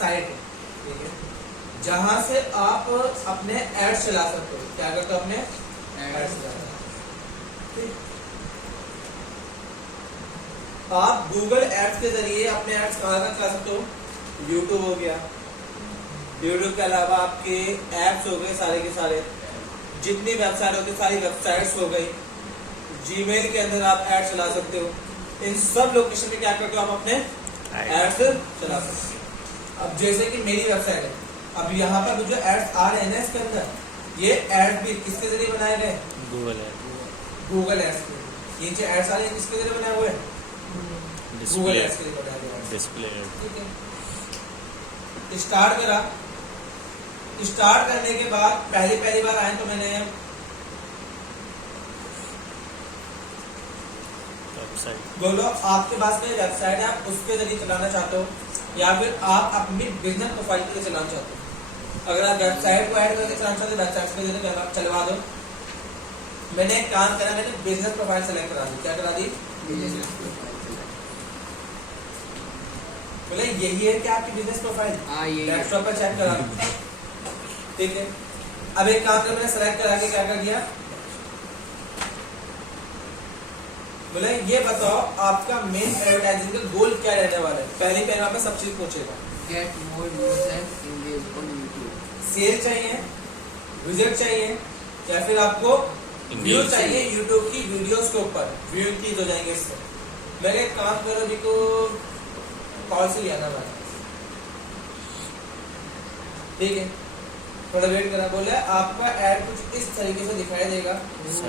Site है, ठीक है, जहां से आप अपने एड्स चला सकते हो। क्या करते हो? अपने एड्स चला। आप गूगल एड्स के जरिए अपने एड्स कहाँ तक चला सकते हो? यूट्यूब हो गया, यूट्यूब के अलावा आपके एप्स हो गए सारे के सारे, जितनी वेबसाइट होती सारी वेबसाइट्स हो गई, जीमेल के अंदर आप एड चला सकते हो। इन सब लोकेशन पे क्या करते हो? आप अपने एड्स चला सकते हो। अब जैसे कि मेरी वेबसाइट है, अब यहाँ पर जो एड्स आ रहे हैं ना इसके अंदर, ये एड भी किसके जरिए बनाए गए? गूगल एड्स के। ये जो एड्स आ रहे हैं किसके जरिए बनाए हुए हैं? गूगल एड्स के लिए बनाए गए। डिस्प्ले, ठीक है। स्टार्ट करा, स्टार्ट करने के बाद पहली बार आए तो मैंने बोलो आपके पास में वेबसाइट है, आप उसके जरिए चलाना चाहते हो या फिर आप अपनी बिजनेस प्रोफाइल के लिए चलाना चाहते हो। अगर आप वेबसाइट को ऐड करके चलाना चाहते हो, वेबसाइट के जरिए चलवा दो। मैंने एक काम करा, मैंने बिजनेस प्रोफाइल सेलेक्ट करा दी। क्या करा दी? बोले यही है क्या आपकी बिजनेस प्रोफाइल? लैपटॉप पर चेक करा दी, ठीक है। अब एक काम कर, मैंने सेलेक्ट करा के क्या कर दिया, बोले ये बताओ आपका मेन एडवर्टाइजिंग का गोल क्या रहने वाला है। पहली पैरा में सब चीज पूछेगा। Get more users engage on YouTube. Sale चाहिए, विजिट चाहिए, या फिर आपको व्यू चाहिए यूट्यूब की वीडियोस के ऊपर, व्यू इंक्रीज हो जाएंगे इससे। मैंने एक काम करो जी को कॉल से लिया ना भाई, ठीक है, थोड़ा वेट करा। बोले आपका ऐड कुछ इस तरीके से दिखाई देगा,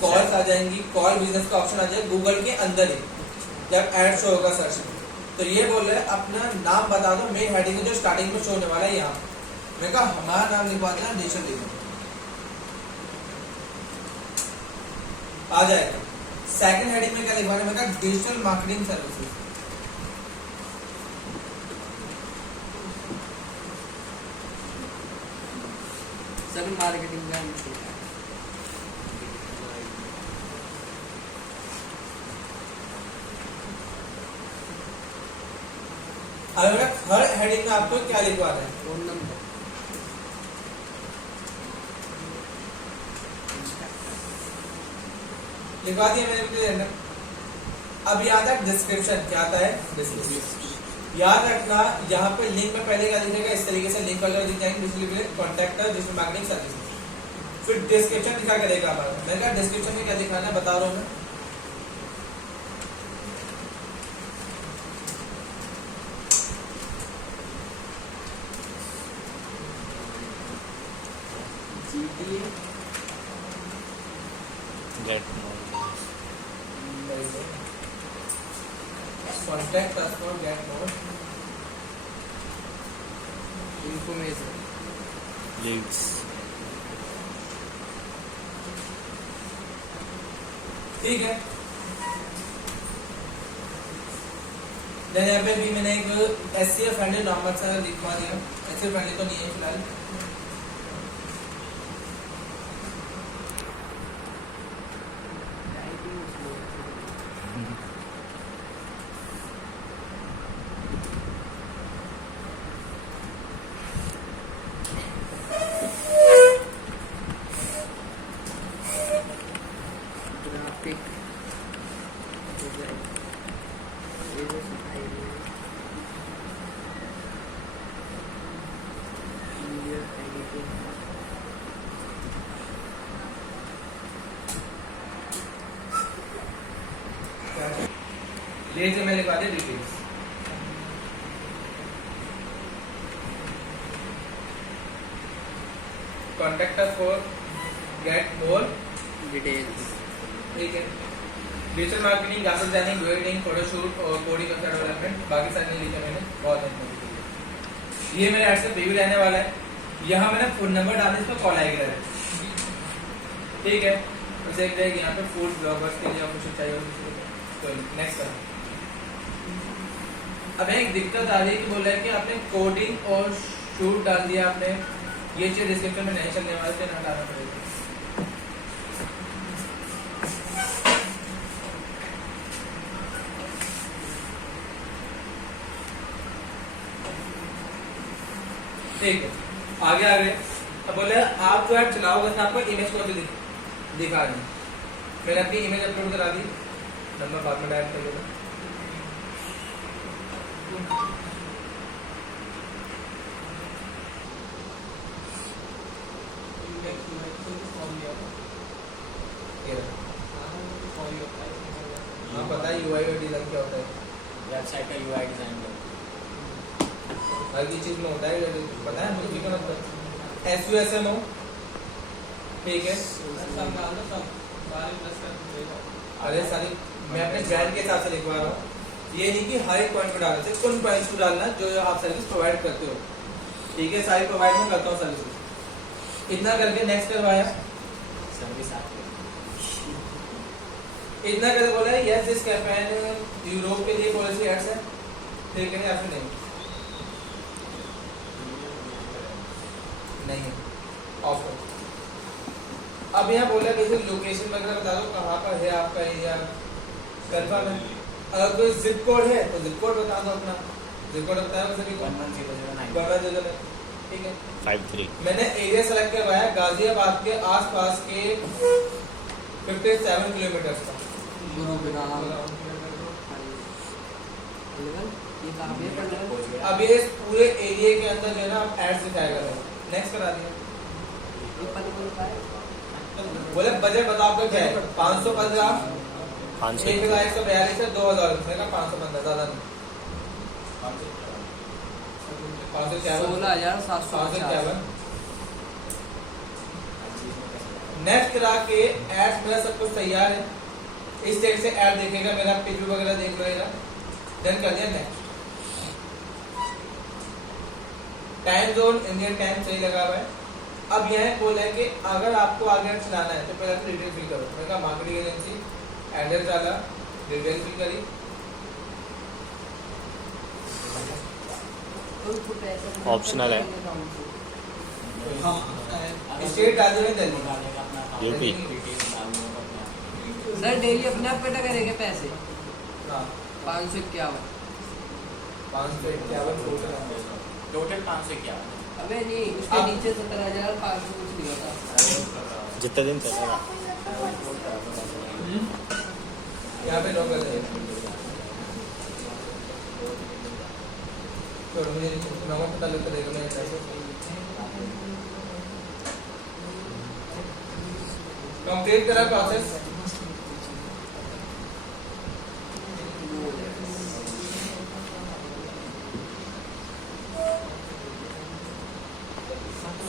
कॉल्स आ जाएंगी, कॉल बिजनेस का ऑप्शन आ जाएगा गूगल के अंदर ही जब ऐड शो होगा सर्च में। तो ये बोल रहे अपना नाम बता दो, मेन हेडिंग में जो स्टार्टिंग में शो होने वाला है यहाँ। मैं कहा हमारा नाम लिखवा देना, डिजिटल लिखो, आ जाएगा। सेकंड हेडिंग में क्या लिखवाना? मैं कहा डिजिटल मार्केटिंग सर्विसेज। मार्केटिंग का हर हेडिंग में आपको क्या लिखवाना है? फोन नंबर, लिखवा दिया मैंने। अब याद है डिस्क्रिप्शन, क्या आता है? डिस्क्रिप्शन। याद रखना यहाँ पे लिंक में पहले क्या दिखेगा, इस तरीके से लिंक वगैरह दिख जाएंगे, कॉन्टैक्ट डिजिटल मार्केटिंग सर्विस। फिर डिस्क्रिप्शन दिखा करेगा हमारा। मैंने कहा डिस्क्रिप्शन में क्या दिखाना है बता रहा हूँ मैं। Contact us for get more information. Links. ठीक है। देन यहाँ पे भी मैंने एक SEO फ्रेंडली नंबर से लिखवा दिया। SEO फ्रेंडली तो नहीं है फिलहाल। से मैं लिखवा दे details. Contact us for get more details, ठीक है। Digital marketing, graphic designing, editing, photoshoot और कोडिंग वेबसाइट डेवलपमेंट, बाकी सारे लिखे मैंने बहुत इन्फॉर्मेटिव। ये मेरे ऐड से प्रीव्यू रहने वाला है। यहाँ मैंने फोन नंबर डालने इस पर कॉल आएगी, ठीक है। उसे एक रहेगी यहाँ पे फूड ब्लॉगर्स के लिए कुछ चाहिए तो नेक्स्ट करो। अब एक दिक्कत आ रही है कि बोल रहा है कि आपने कोडिंग और शूट डाल दिया आपने, ये चीज डिस्क्रिप्शन में नहीं चलने वाले थे, ना डालना पड़ेगा। ठीक है, आगे आ गए। अब बोले आप जो ऐड चलाओगे तो आपको इमेज कौन सी दिखा रही है। मैंने अपनी इमेज अपलोड करा दी, नंबर बाद में डायल कर लेगा। हाँ पता है यूआई और डिजाइन क्या होता है, वेबसाइट का यूआई डिजाइन हर की चीज में होता है, पता है मुझे क्या मतलब SUSMO, ठीक है। अरे सारी मैं अपने ब्रांड के हिसाब से लिखवा रहा हूँ, ये नहीं कि हर एक पॉइंट पे डालना चाहिए, कौन पॉइंट्स को डालना जो आप सर्विस प्रोवाइड करते हो, ठीक है। सारी प्रोवाइड मैं करता हूँ सर्विस। इतना करके नेक्स्ट करवाया, सर्विस आती इतना करके बोला यस दिस कैंपेन यूरोप के लिए पॉलिसी एड्स है, ठीक है या फिर नहीं, नहीं है, ऑफ करो। अब यहाँ बोला कि लोकेशन वगैरह बता दो कहाँ पर है आपका एरिया, कंफर्म है। अगर कोई जिप कोड है तो जिप कोड बता दो अपना, जिप कोड बताया सभी को 110009, ठीक है 53। मैंने एरिया सेलेक्ट करवाया गाजियाबाद के आसपास के 57 किलोमीटर का। अब ये पूरे एरिया के अंदर जो है ना आप एड्स दिखाएगा। नेक्स्ट करा दिया, बोले बजट बताओ आपका क्या है, 515, 1142 है, 2000 रुपए का 515, ज्यादा नहीं, 551। नेक्स्ट करा के एड्स मेरा सब कुछ तैयार है, इस साइड से ऐड देखेगा मेरा, प्रीव्यू वगैरह देख लेगा, डन कर दिया। Next time zone Indian time सही लगा हुआ है। अब यह बोला है कि अगर आपको आगे चलाना है तो पहले तो डिटेल फिल करो। मैंने कहा मार्केटिंग एजेंसी, एड्रेस डाला, डिटेल फिल करी, ऑप्शनल है, स्टेट डाल दिया दिल्ली, यूपी। सर डेली अपने आप कटा करेंगे पैसे हाँ 551। 551 टोटल 551। अबे नहीं, उसके नीचे 17,500 कुछ लिखा था। जितने दिन चलेगा यहाँ पे लॉक कर देगा। तो मुझे नंबर पता लग करेगा मेरे पैसे। कंप्लीट करा प्रोसेस,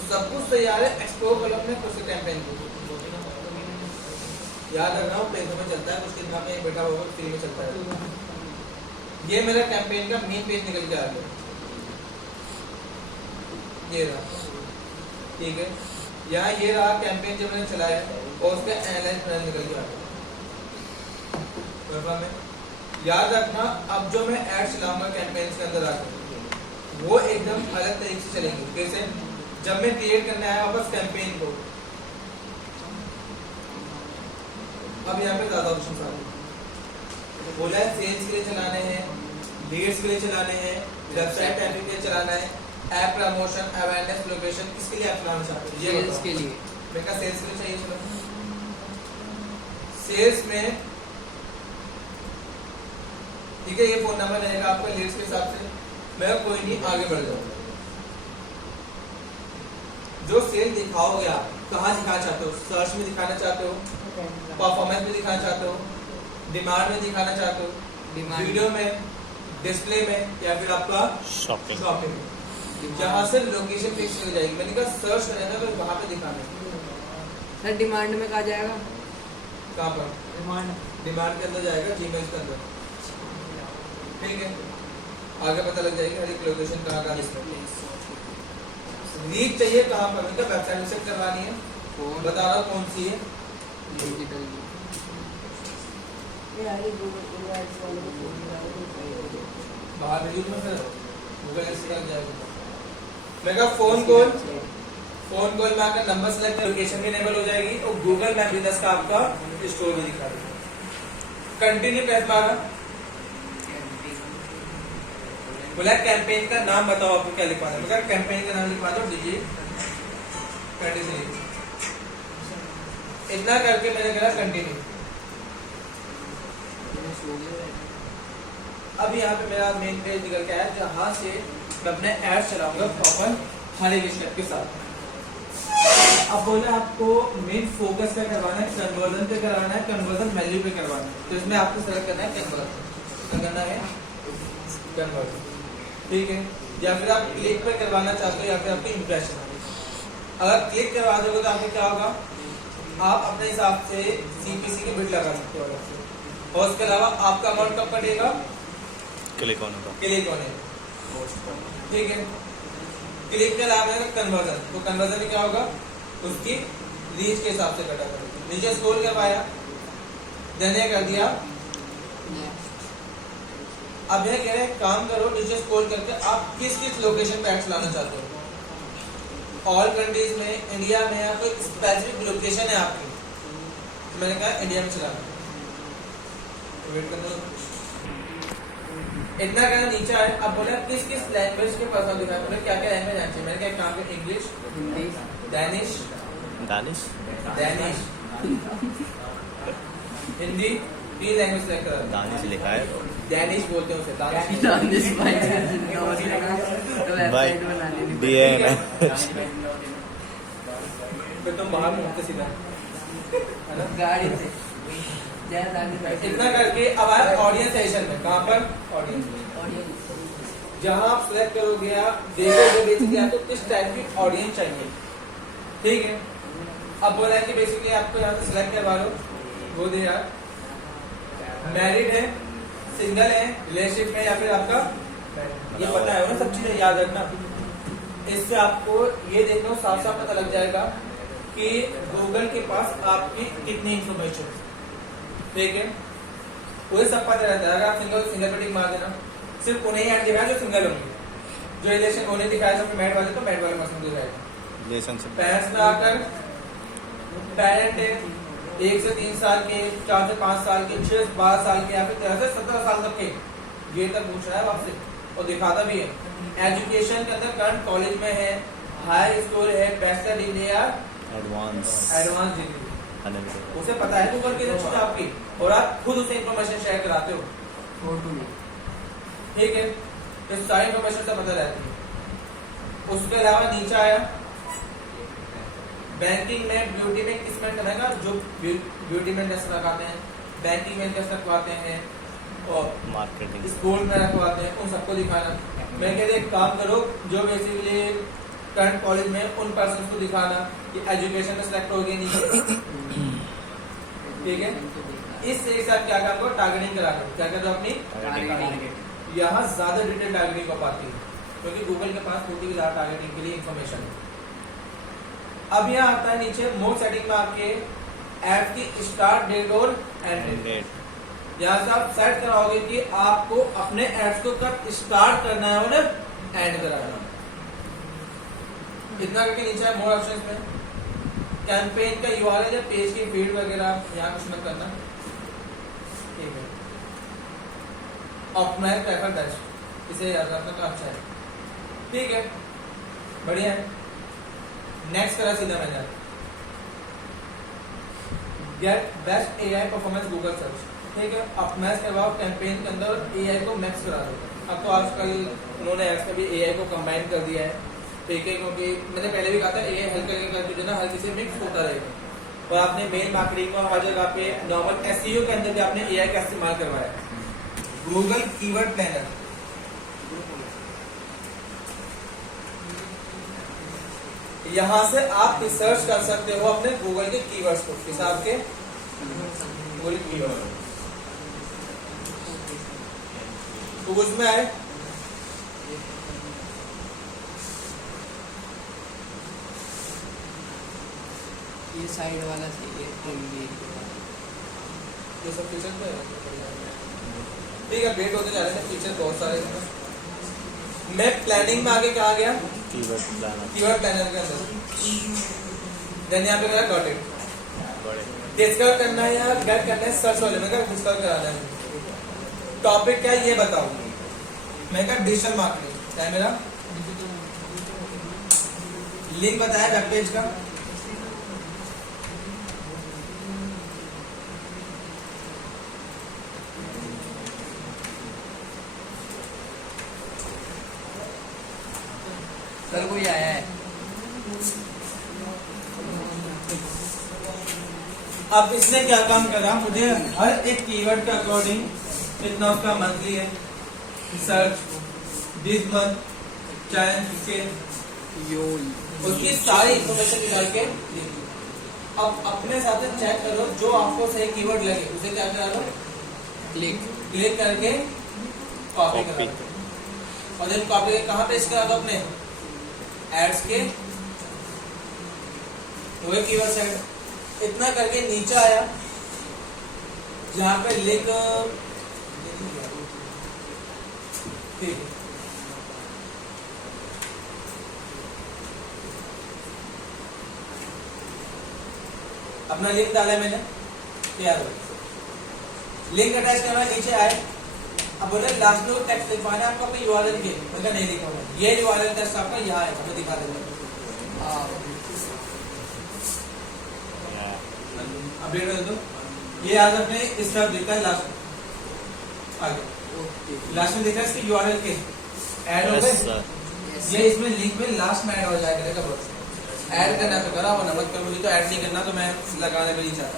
सब कुछ तैयार है। एक्सप्लोर कलम में कुछ कैंपेन को याद रखना हो, पेज में चलता है, कुछ दिमाग में बैठा होगा फ्री में चलता है। ये मेरा कैंपेन का मेन पेज निकल के आ गया, ये रहा, ठीक है। यहाँ ये रहा कैंपेन जो मैंने चलाया और उसका एनालाइज पैनल निकल के आ गया। याद रखना अब जो मैं ऐड चलाऊंगा कैंपेन के अंदर आकर वो एकदम अलग तरीके से चलेंगे। कैसे, जब मैं क्रिएट करने आया वापस कैंपेन को, अब यहाँ पे ज्यादा ऑप्शन आ गए। बोला है सेल्स के लिए चलाने हैं, लीड्स के लिए चलाने हैं, वेबसाइट ट्रैफिक के लिए चलाना है, ऐप प्रमोशन, अवेयरनेस, लोकेशन, किसके लिए आप चलाना चाहते हैं? सेल्स के लिए। मैं कहा सेल्स के लिए चाहिए। चलो सेल्स में ठीक है, ये फोन नंबर रहेगा आपका लीड्स के हिसाब से। मैं कोई नहीं, आगे बढ़ जाऊंगा। जो सेल दिखाओगे आप कहाँ दिखाना चाहते हो, सर्च में दिखाना चाहते हो, परफॉर्मेंस में दिखाना चाहते हो, डिमांड में दिखाना चाहते हो, वीडियो में, डिस्प्ले में, या फिर आपका शॉपिंग में, जहाँ से लोकेशन फिक्स हो जाएगी। मैंने कहा सर्च करेगा तो वहाँ पे दिखाना है। सर डिमांड में कहा जाएगा, कहाँ पर डिमांड के अंदर जाएगा, जीमेल के अंदर, ठीक है। आगे पता लग जाएगी हर एक लोकेशन कहाँ कहाँ है। रीच चाहिए कहाँ पर, मतलब वेबसाइट विजिट करवानी है, बता रहा हूँ कौन सी है, डिजिटल बाहर वीडियो में फिर गूगल ऐसे लग जाएगा। मैं कहा फोन कॉल में आकर नंबर सेलेक्ट कर लोकेशन भी इनेबल हो जाएगी और गूगल मैप बिजनेस का आपका स्टोर भी दिखा देगा। कंटिन्यू प्रेस मारा, बोला कैंपेन का नाम बताओ आपको क्या लिखवाना है। मैं कहा कैंपेन का नाम लिखवा दो डिजी 23। इतना करके मैंने कहा कंटिन्यू। अब यहाँ पे मेरा मेन पेज निकल के आया जहाँ से मैं अपने एड चलाऊंगा प्रॉपर हर एक स्टेप के साथ। अब बोले आपको मेन फोकस पे करवाना है, कन्वर्जन पे करवाना है, कन्वर्जन वैल्यू पे करवाना है। तो इसमें आपको सेलेक्ट करना है कन्वर्जन, क्या करना है कन्वर्जन, ठीक है। या फिर आप क्लिक पे करवाना चाहते हो या फिर आपके इम्प्रेशन। अगर क्लिक करवा दोगे तो आपको क्या होगा, आप अपने हिसाब से CPC के बिट लगा सकते हो। और उसके अलावा आपका अमाउंट कब कटेगा, क्लिक होने का। क्लिक होने, ठीक है। क्लिक के अलावा कन्वर्जन, तो कन्वर्जन में क्या होगा, उसकी रीच के हिसाब से कटा करेगा। नीचे स्क्रॉल करवाया, देन ये कर दिया। अब यह कह रहे हैं काम करो, नीचे स्क्रॉल करके आप किस किस लोकेशन पे एड्स लाना चाहते हो। ऑल कंट्रीज में, इंडिया में, या कोई स्पेसिफिक लोकेशन है आपकी। तो मैंने कहा इंडिया में चलाना। वेट करना, इतना करना, नीचे आए। अब बोला किस किस लैंग्वेज के पर्सन दिखाया, बोले क्या क्या लैंग्वेज आनी चाहिए। मैंने कहा काम पे English, Hindi, Danish, Danish Danish, Hindi, 3 language select करा। दानिश लिखा है डैनिश बोलते हैं उसे, दानिश। दानिश भाई तो भाई वेबसाइट बनाने की DN है। फिर तुम बाहर मुड़ते सीधा, है ना? गाड़ी से जय दानिश भाई इतना करके अब आया ऑडियंस सेशन में। कहाँ पर ऑडियंस, जहाँ आप सिलेक्ट करोगे, आप देखोगे बेसिकली आपको किस टाइप की ऑडियंस चाहिए, ठीक है। अब बोला है कि बेसिकली आपको यहाँ से सिलेक्ट करवा लो। वो दे यार मैरिड है, सिंगल है, रिलेशनशिप में, या फिर आपका ये पता है ना, सब चीजें याद रखना। इससे आपको ये देखना साफ साफ पता लग जाएगा कि गूगल के पास आपकी कितनी इंफॉर्मेशन, ठीक है। वो सब पता रहता है। अगर आप सिंगल पर टिक मार देना, सिर्फ उन्हें ऐड दिखाया जो सिंगल होंगे। जो रिलेशन होने दिखाया सब मैड वाले, तो मैड वाले पर्सन दिखाएगा। रिलेशनशिप पेरेंट्स में आकर पेरेंट है 1 से 3 साल के, 4 से 5 साल के, 6 से 12 साल के, या फिर 13 से 17 साल तक के, ये तक पूछ रहा है आपसे और दिखाता भी है। एजुकेशन के अंदर करंट कॉलेज में है, हाई स्कूल है, बैचलर डिग्री या एडवांस डिग्री, उसे पता है गूगल की चीज आपकी, और आप खुद उसे इन्फॉर्मेशन शेयर कराते हो, ठीक है। तो सारी इन्फॉर्मेशन से पता रहती है। उसके अलावा नीचे आया बैंकिंग में, ब्यूटी में किस में करना, जो ब्यूटी में इंटरेस्ट रखवाते हैं, बैंकिंग में इंटरेस्ट रखवाते हैं, और मार्केटिंग स्कूल में रखवाते हैं, उन सबको दिखाना। मैं कहते एक काम करो, जो बेसिकली करंट कॉलेज में उन पर्सन को दिखाना कि एजुकेशन में सिलेक्ट हो गए नहीं, ठीक है। इससे एक साथ क्या काम करो, टारगेटिंग करा करो। क्या करो अपनी, यहाँ ज्यादा डिटेल टारगेटिंग हो पाती है, क्योंकि गूगल के पास होती है ज्यादा टारगेटिंग के लिए इन्फॉर्मेशन है। अब यहाँ आता है नीचे मोड सेटिंग में आपके ऐप की स्टार्ट डेट और एंड डेट। यहाँ से आप सेट कराओगे कि आपको अपने एड्स को कब स्टार्ट करना है और एंड कराना है। इतना करके नीचे है मोर ऑप्शंस में कैंपेन का URL या पेज की फीड वगैरह यहाँ कुछ मत करना, ठीक है। ऑप्टिमाइज प्रेफर बेस्ट, इसे याद रखना तो अच्छा है, ठीक है, बढ़िया है। नेक्स्ट करा सीधा मैंने get best AI performance Google search, ठीक है। ऑप्टिमाइज करवाओ कैंपेन के अंदर, AI को मैक्स करा दो। अब तो आजकल उन्होंने ऐसा भी AI को कंबाइन कर दिया है, ठीक है, क्योंकि मैंने पहले भी कहा था AI हल्का करके जो ना हर किसी मिक्स होता रहेगा। और आपने मेल मार्केटिंग में हर जगह पे नॉर्मल SEO के अंदर भी आपने AI का इस्तेमाल करवाया। गूगल कीवर्ड प्लानर, यहाँ से आप रिसर्च कर सकते हो अपने गूगल के कीवर्ड्स को, हिसाब के गूगल कीवर्ड। तो उसमें आए ये साइड वाला चाहिए, ये सब फीचर तो है, ठीक है। अपडेट होते जा रहे हैं फीचर बहुत सारे। मैं प्लानिंग में आगे कहा गया, कीवर्ड प्लानर के अंदर देन यहाँ पे करा डॉट इट, डिस्कवर करना है या गेट करना है सर्च वाले में, डिस्कवर कराना है। टॉपिक क्या है ये बताओ, मैं कहा डिजिटल मार्केटिंग क्या है मेरा लिंक बताया वेब पेज का। सर कोई आया है? अब इसने क्या काम करा, मुझे हर एक कीवर्ड के अकॉर्डिंग कितना उसका मंथली है, सर्च दिस मंथ चाहे उसकी सारी इन्फॉर्मेशन निकाल के लिख दो। अब अपने साथ चेक करो, जो आपको सही कीवर्ड लगे उसे क्या करा लो, क्लिक करके कॉपी करा लो, और देन कॉपी कहाँ पेस्ट करा दो अपने एड्स के वो कीवर्ड साइड। इतना करके नीचे आया जहाँ पे लिंक ठीक है, अपना लिंक डाला मैंने, तैयार हो लिंक अटैच करना, नीचे आए। अब बोले लास्ट में टेक्स्ट लिखवाना है आपको अपने यूआरएल के, मतलब नहीं लिखा होगा, ये यूआरएल टेक्स्ट आपका यहाँ है, मैं दिखा देता हूँ। अपडेट कर दो, ये आज अपने इस तरफ लिखा है लास्ट आगे, लास्ट में लिखा है इसके यूआरएल के ऐड हो गए, ये इसमें लिंक में लास्ट में ऐड हो जाएगा। कब ऐड करना तो करा, वो नमक कर, मुझे तो ऐड नहीं करना, तो मैं लगाने भी नहीं चाहता।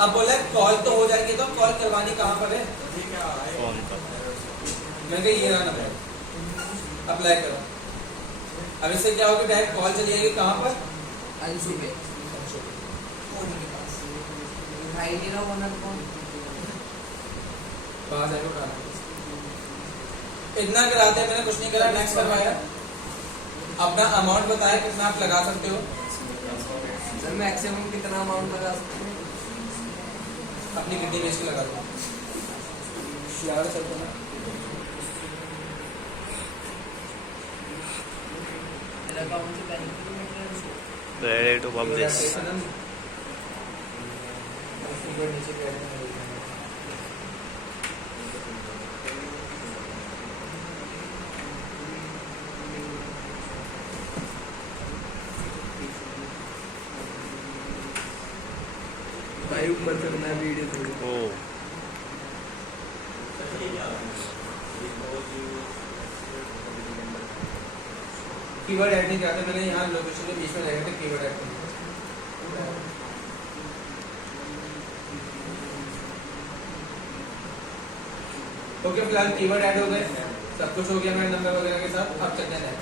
अब बोले कॉल तो हो जाएगी, तो कॉल करवानी कहाँ पर है, फोन पर। मैं कहा ये रहा नंबर, अप्लाई करो। अब इससे क्या होगा, डायरेक्ट कॉल चली जाएगी कहाँ पर, अंशु पे भाई नहीं रहा वरना कौन कहाँ जाएगा उठाना। इतना कराते हैं, मैंने कुछ नहीं करा, नेक्स्ट करवाया, अपना अमाउंट बताया कितना आप लगा सकते हो, सर मैक्सिमम कितना अमाउंट लगा सकते हैं? अपनी किडनी बेच के लगा दो। यार चलते ना, मेरा अकाउंट से बैंक Ready to publish. भाई ऊपर करना है वीडियो थोड़ी। Oh. कीवर्ड ऐड नहीं करते, मैंने यहाँ लोकेशन के बीच में रहेगा तो कीवर्ड ऐड कर। ओके, फिलहाल कीवर्ड ऐड हो गए, सब कुछ हो गया मेरे नंबर वगैरह के साथ। अब चलते हैं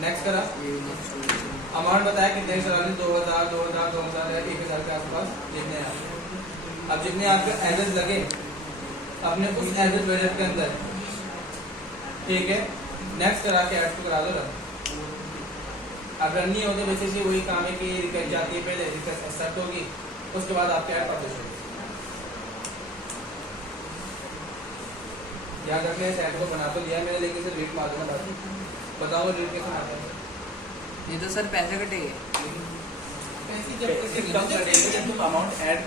नेक्स्ट करा, अमाउंट बताया कितने चला, 2000 2000 2000 1000 के आसपास जितने हैं। अब जितने आपके एवरेज लगे अपने उस एवरेज बजट के अंदर, ठीक है, नेक्स्ट करा के ऐड करा दो रन। अब रन नहीं होते, बेसिकली वही काम है कि रिक्वेस्ट जाती है, पहले रिक्वेस्ट एक्सेप्ट होगी, उसके बाद आपके ऐड पब्लिश होगी। याद रखना, इस ऐड को बना तो लिया मैंने, लेकिन सिर्फ रीड मार देना, बाकी बताओ रीड कैसे मारते हैं। नहीं तो सर पैसे कटेंगे। पैसे जब तक कम करेंगे, जब तुम अमाउंट ऐड